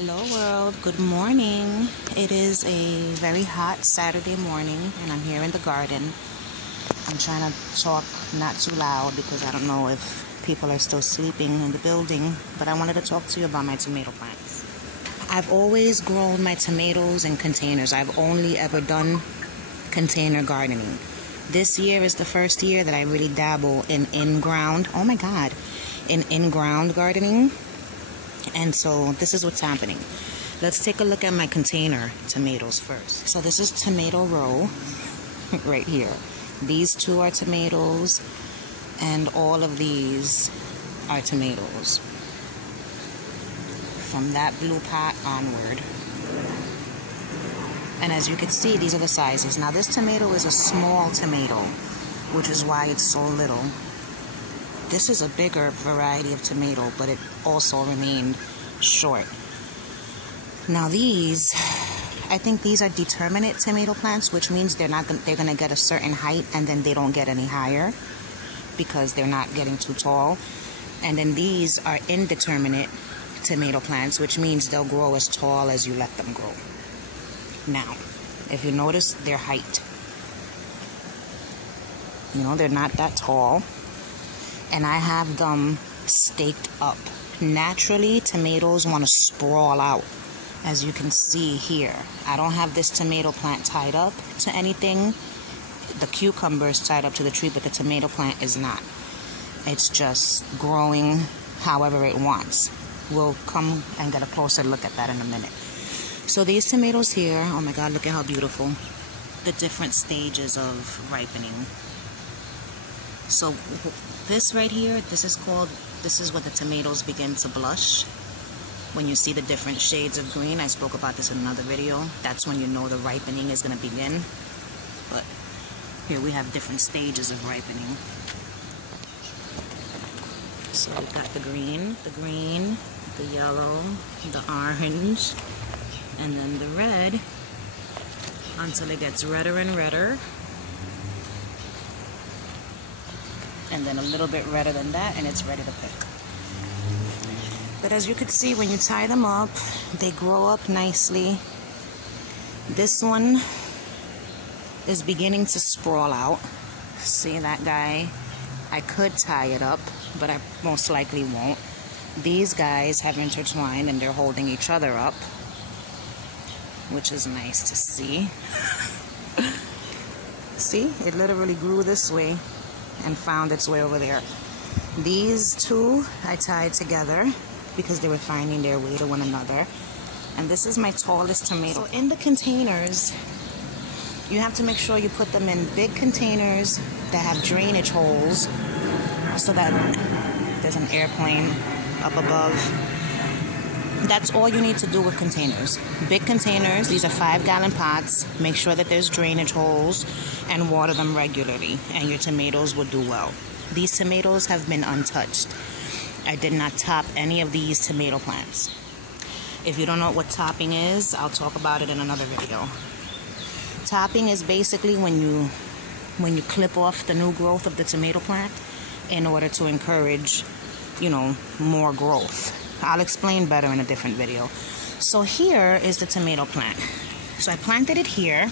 Hello world, good morning. It is a very hot Saturday morning and I'm here in the garden. I'm trying to talk not too loud because I don't know if people are still sleeping in the building, but I wanted to talk to you about my tomato plants. I've always grown my tomatoes in containers. I've only ever done container gardening. This year is the first year that I really dabble in in-ground, in-ground gardening. And so this is what's happening. Let's take a look at my container tomatoes first. So this is tomato row right here. These two are tomatoes and all of these are tomatoes. From that blue pot onward. And as you can see, these are the sizes. Now this tomato is a small tomato, which is why it's so little. This is a bigger variety of tomato, but it also remained short. Now these, I think these are determinate tomato plants, which means they're gonna get a certain height and then they don't get any higher because they're not getting too tall. And then these are indeterminate tomato plants, which means they'll grow as tall as you let them grow. Now, if you notice their height, they're not that tall. And I have them staked up. Naturally, tomatoes want to sprawl out, as you can see here. I don't have this tomato plant tied up to anything. The cucumber is tied up to the tree, but the tomato plant is not. It's just growing however it wants. We'll come and get a closer look at that in a minute. So these tomatoes here, oh my God, look at how beautiful. The different stages of ripening. So this right here, this is when the tomatoes begin to blush. When you see the different shades of green, I spoke about this in another video. That's when you know the ripening is going to begin. But here we have different stages of ripening. So we've got the green, the yellow, the orange, and then the red until it gets redder and redder. And then a little bit redder than that, and it's ready to pick. But as you can see, when you tie them up, they grow up nicely. This one is beginning to sprawl out. See that guy? I could tie it up, but I most likely won't. These guys have intertwined and they're holding each other up, which is nice to see. See, it literally grew this way and found its way over there. These two I tied together because they were finding their way to one another. And this is my tallest tomato. So in the containers, you have to make sure you put them in big containers that have drainage holes so that there's an airplane up above. That's all you need to do with containers. Big containers, these are 5-gallon pots. Make sure that there's drainage holes and water them regularly, and your tomatoes will do well. These tomatoes have been untouched. I did not top any of these tomato plants. If you don't know what topping is, I'll talk about it in another video. Topping is basically when you clip off the new growth of the tomato plant in order to encourage, more growth. I'll explain better in a different video. So here is the tomato plant. So I planted it here,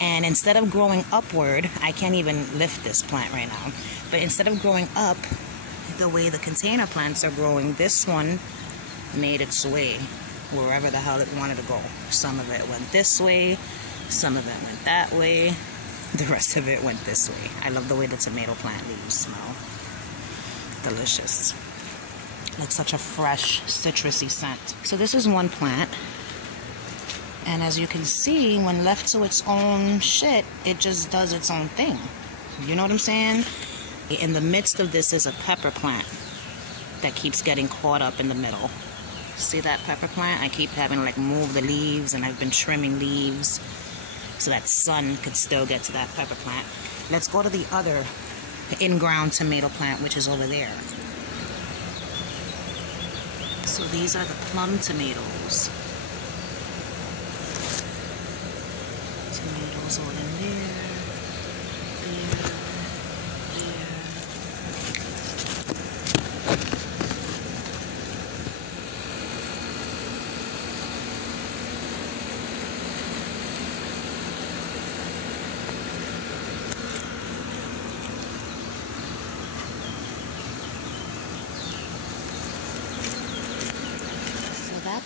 and instead of growing upward, I can't even lift this plant right now, but instead of growing up the way the container plants are growing, this one made its way wherever the hell it wanted to go. Some of it went this way, some of it went that way, the rest of it went this way. I love the way the tomato plant leaves smell. Delicious. Like such a fresh, citrusy scent. So this is one plant. And as you can see, when left to its own shit, it just does its own thing. You know what I'm saying? In the midst of this is a pepper plant that keeps getting caught up in the middle. See that pepper plant? I keep having to move the leaves, and I've been trimming leaves so that sun could still get to that pepper plant. Let's go to the other in-ground tomato plant, which is over there. So these are the plum tomatoes. Tomatoes all in there, there.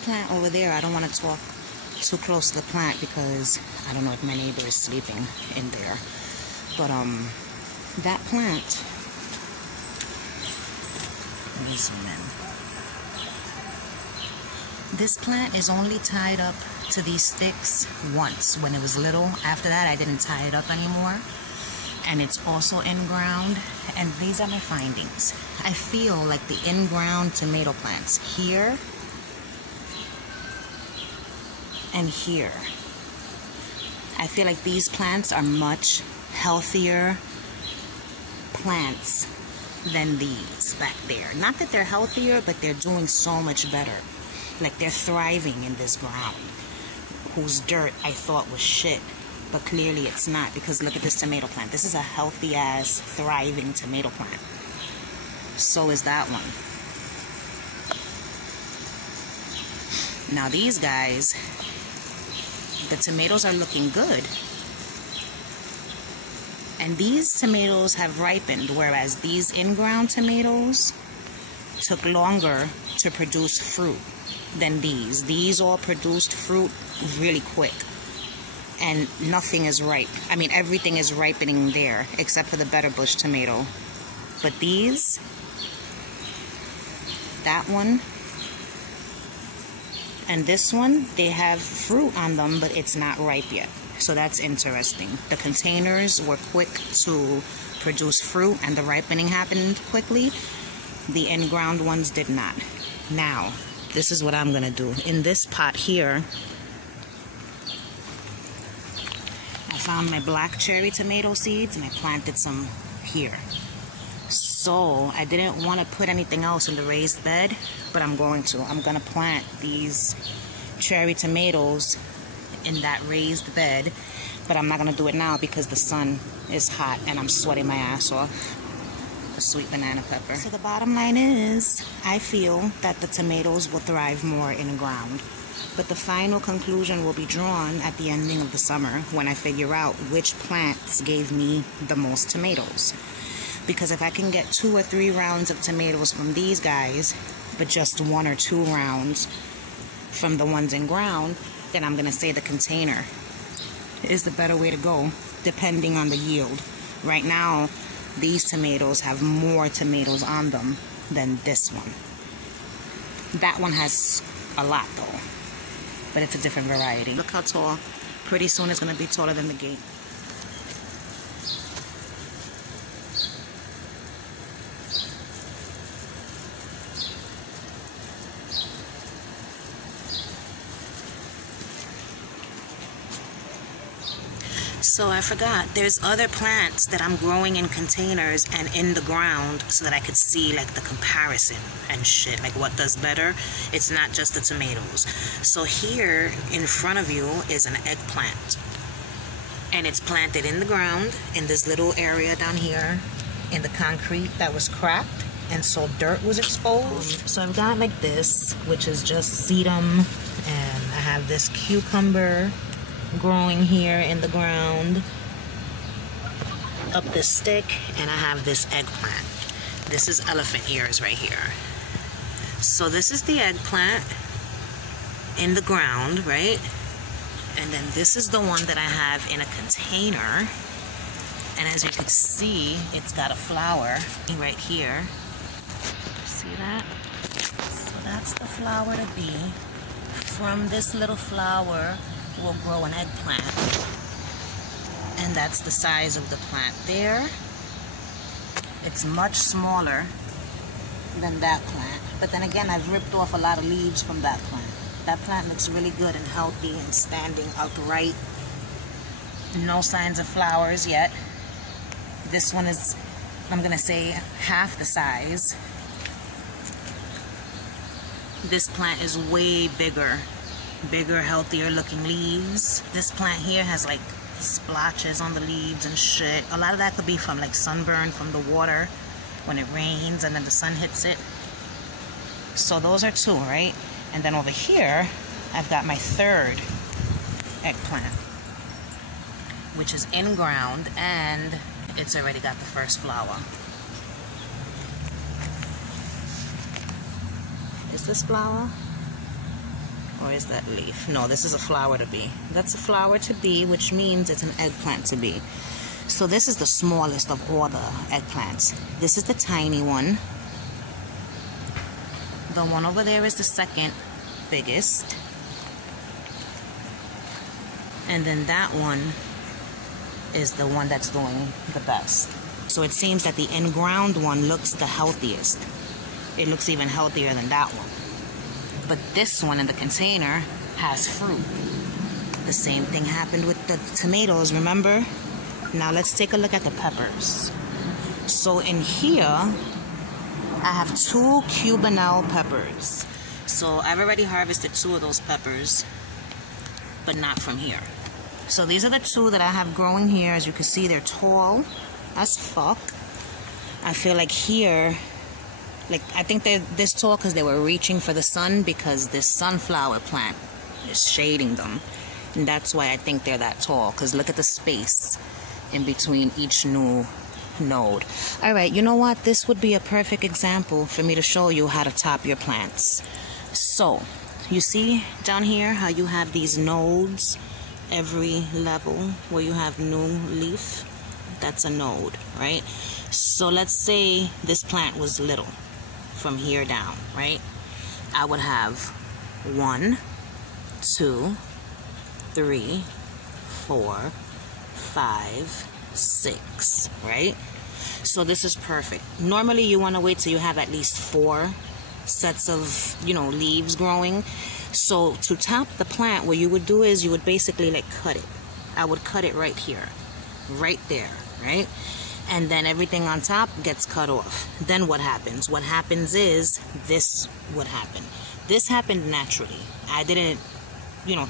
plant over there, I don't want to talk too close to the plant because I don't know if my neighbor is sleeping in there. But that plant, let me zoom in. This plant is only tied up to these sticks once when it was little. After that, I didn't tie it up anymore. And it's also in ground. And these are my findings. I feel like the in-ground tomato plants here and here, I feel like these plants are much healthier plants than these back there. Not that they're healthier, but they're doing so much better. Like they're thriving in this ground, whose dirt I thought was shit, but clearly it's not, because look at this tomato plant. This is a healthy ass, thriving tomato plant. So is that one. Now these guys, the tomatoes are looking good. And these tomatoes have ripened, whereas these in-ground tomatoes took longer to produce fruit than these. These all produced fruit really quick. And nothing is ripe. I mean, everything is ripening there, except for the Better Bush tomato. But these, that one, and this one, they have fruit on them, but it's not ripe yet. So that's interesting. The containers were quick to produce fruit and the ripening happened quickly. The in-ground ones did not. Now, this is what I'm gonna do. In this pot here, I found my black cherry tomato seeds and I planted some here. So I didn't want to put anything else in the raised bed, but I'm going to. I'm gonna plant these cherry tomatoes in that raised bed, but I'm not gonna do it now because the sun is hot and I'm sweating my ass off. A sweet banana pepper. So the bottom line is, I feel that the tomatoes will thrive more in the ground, but the final conclusion will be drawn at the ending of the summer when I figure out which plants gave me the most tomatoes. Because if I can get 2 or 3 rounds of tomatoes from these guys, but just 1 or 2 rounds from the ones in ground, then I'm gonna say the container is the better way to go, depending on the yield. Right now, these tomatoes have more tomatoes on them than this one. That one has a lot though, but it's a different variety. Look how tall. Pretty soon it's gonna be taller than the gate. So I forgot, there's other plants that I'm growing in containers and in the ground so that I could see like the comparison and shit, like what does better. It's not just the tomatoes. So here in front of you is an eggplant, and it's planted in the ground in this little area down here in the concrete that was cracked, and so dirt was exposed. So I've got like this, which is just sedum, and I have this cucumber growing here in the ground up this stick, and I have this eggplant. This is elephant ears right here. So this is the eggplant in the ground, right? And then this is the one that I have in a container, and as you can see, it's got a flower right here. See that? So that's the flower to be. From this little flower will grow an eggplant, and that's the size of the plant there. It's much smaller than that plant, but then again, I've ripped off a lot of leaves from that plant. That plant looks really good and healthy and standing upright. No signs of flowers yet. This one is, I'm gonna say, half the size. This plant is way bigger, healthier looking leaves. This plant here has like splotches on the leaves and shit. A lot of that could be from like sunburn from the water when it rains and then the sun hits it. So those are 2, right? And then over here, I've got my 3rd eggplant, which is in ground, and it's already got the first flower. Is this flower? Or is that leaf? No, this is a flower to be. That's a flower to be, which means it's an eggplant to be. So this is the smallest of all the eggplants. This is the tiny one. The one over there is the second biggest. And then that one is the one that's doing the best. So it seems that the in-ground one looks the healthiest. It looks even healthier than that one. But this one in the container has fruit. The same thing happened with the tomatoes, remember? Now let's take a look at the peppers. So in here, I have 2 Cubanelle peppers. So I've already harvested 2 of those peppers, but not from here. So these are the 2 that I have growing here. As you can see, they're tall as fuck. I feel like here, like I think they're this tall because they were reaching for the sun, because this sunflower plant is shading them. And that's why I think they're that tall, because look at the space in between each new node. Alright, you know what? This would be a perfect example for me to show you how to top your plants. So, you see down here how you have these nodes every level where you have new leaf? That's a node, right? So let's say this plant was little from here down, right? I would have 1, 2, 3, 4, 5, 6, right? So this is perfect. Normally you want to wait till you have at least 4 sets of, leaves growing. So to top the plant, what you would do is you would basically like cut it. I would cut it right here, right there, right? And then everything on top gets cut off. Then what happens? What happens is this would happen. This happened naturally. I didn't,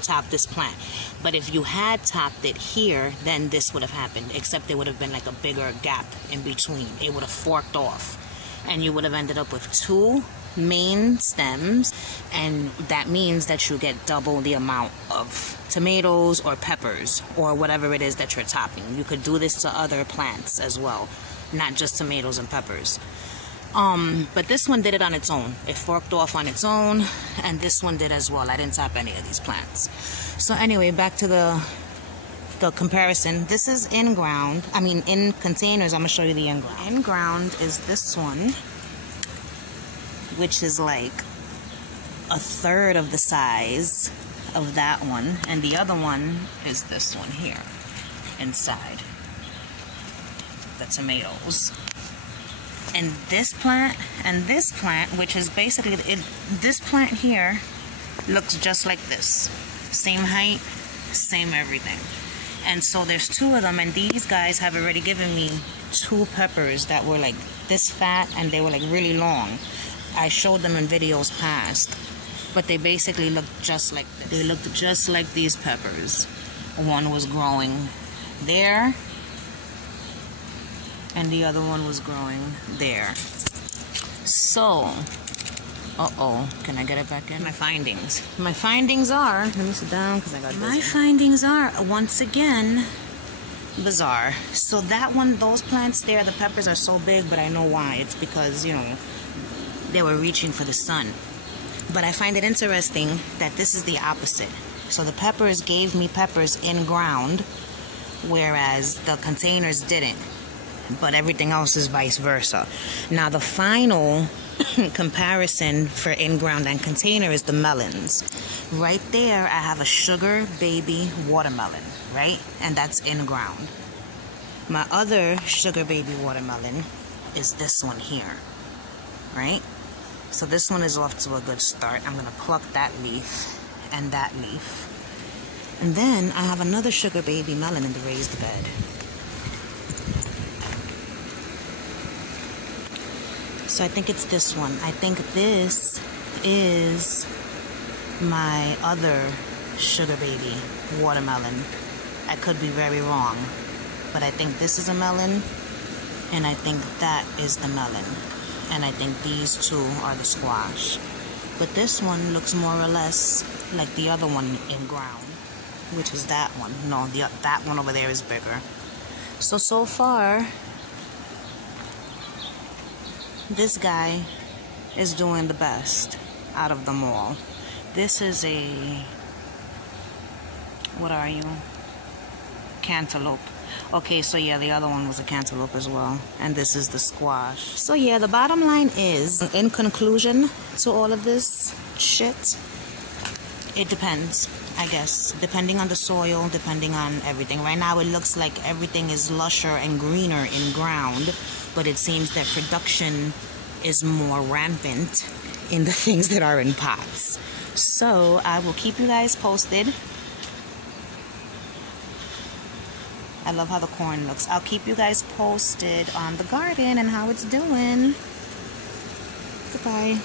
top this plant. But if you had topped it here, then this would have happened, except there would have been like a bigger gap in between. It would have forked off, and you would have ended up with 2 main stems, and that means that you get double the amount of tomatoes or peppers or whatever it is that you're topping. You could do this to other plants as well, not just tomatoes and peppers. But this one did it on its own. It forked off on its own, and this one did as well. I didn't top any of these plants. So anyway, back to the comparison. This is in containers. I'm gonna show you the in-ground. In-ground is this one, which is like a third of the size of that one, and the other one is this one here inside the tomatoes. And this plant and this plant, which is basically this plant here, looks just like this, same height, same everything. And so there's 2 of them, and these guys have already given me 2 peppers that were like this fat, and they were like really long. I showed them in videos past, but they basically look just like this. They looked just like these peppers. One was growing there, and the other one was growing there. So, can I get it back in? My findings. My findings are, let me sit down because I got busy. My findings are, once again, bizarre. So that one, those plants there, the peppers are so big, but I know why. It's because, they were reaching for the sun. But I find it interesting that this is the opposite. So the peppers gave me peppers in ground, whereas the containers didn't. But everything else is vice versa. Now the final comparison for in-ground and container is the melons. Right there I have a sugar baby watermelon, right? And that's in-ground. My other sugar baby watermelon is this one here, right? So this one is off to a good start. I'm gonna pluck that leaf and that leaf. And then I have another sugar baby melon in the raised bed. So I think it's this one. I think this is my other sugar baby watermelon. I could be very wrong, but I think this is a melon, and I think that is the melon, and I think these 2 are the squash. But this one looks more or less like the other one in ground, which is that one. No, that one over there is bigger. So far, this guy is doing the best out of them all. This is a, what are you? Cantaloupe. Okay, so yeah, the other one was a cantaloupe as well. And this is the squash. So yeah, the bottom line is, in conclusion to all of this shit, it depends, I guess. Depending on the soil, depending on everything. Right now it looks like everything is lusher and greener in ground, but it seems that production is more rampant in the things that are in pots. So I will keep you guys posted. I love how the corn looks. I'll keep you guys posted on the garden and how it's doing. Goodbye.